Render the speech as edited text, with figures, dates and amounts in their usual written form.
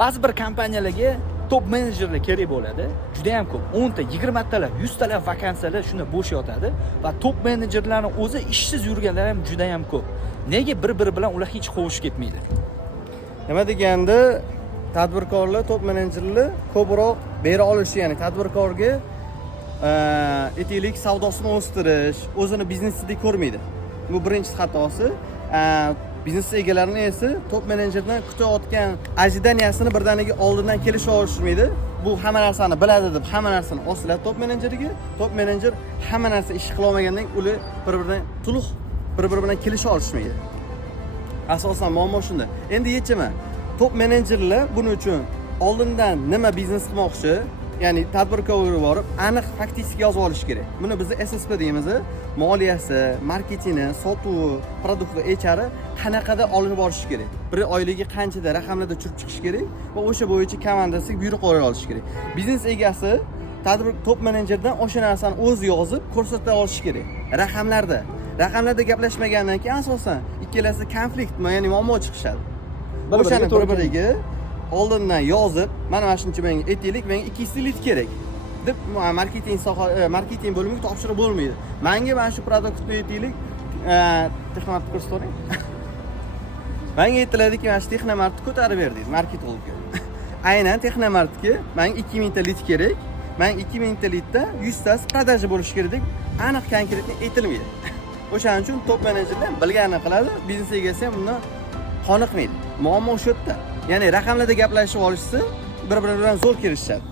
Ba'zi bir kompaniyalarga top menejerlar kerak bo'ladi. Juda ham ko'p. 10 ta, 20 talab, 100 talab vakansiyalar shunda bo'sh yotadi va top menejerlarning o'zi ishsiz yurganlar ham juda ham ko'p. Nega bir-biri bilan ular hech qovushib ketmaydi? Nima deganda, tadbirkorlar, top menejerlar ko'proq bera olishi, ya'ni tadbirkorga aytaylik savdosini o'stirish, o'zini biznesidek ko'rmaydi. Bu birinchi xatosi. Biznes egalarini esa top menejerdan kutayotgan ajidaniyasini birdaniga oldindan kelisha olishmaydi. Bu hamma narsani biladi deb hamma narsani osiladi top menejeriga. Top menejer hamma narsa ish qila olmagandan ular bir-biridan sulh, bir-biri bilan kelisha olishmaydi. Asosan muammo shunda. Endi yechimi top menejerlar buning uchun oldindan nima biznes qilmoqchi, ya'ni tadbirkorga borib aniq faktik yozib olish kerak. Buni biz SSP deymiz. Moliyasi, marketingi, sotuvi, produkt va HR qanaqada olib borish kerak. Bir oyligi qanchada raqamlarda tushib chiqish kerak va o'sha bo'yicha komandasiga buyruq qo'ya olish kerak. Biznes egasi tadbir top menejerdan o'sha narsani o'zi yozib ko'rsata olish kerak. Raqamlarda gaplashmagandan keyin asosan ikkalasi konflikt, ya'ni muammo chiqishadi. O'shani bir-biriga oldindan yozib, mana shuncha menga aytaylik, menga 200 lit kerak deb marketing bo'limiga topshirib bo'lmaydi. Menga mana shu produktni aytaylik, texnomartni ko'rsating. Menga aytiladiki, mana shu texnomartni ko'tarib ber deydi marketingga. Aynan texnomartga menga 2000 ta lit kerak. Men 2000 ta litda 100 tasi prodaja bo'lishi kerak deb aniq konkretni aytilmaydi. O'shaning uchun top menejerlar bilganini qiladi, biznes egasi ham bundan qoniqmaydi. Muammo shu yerda. Ya'ni raqamlarda gaplashib olishsa, bir-biri bilan zo'r kelishadi.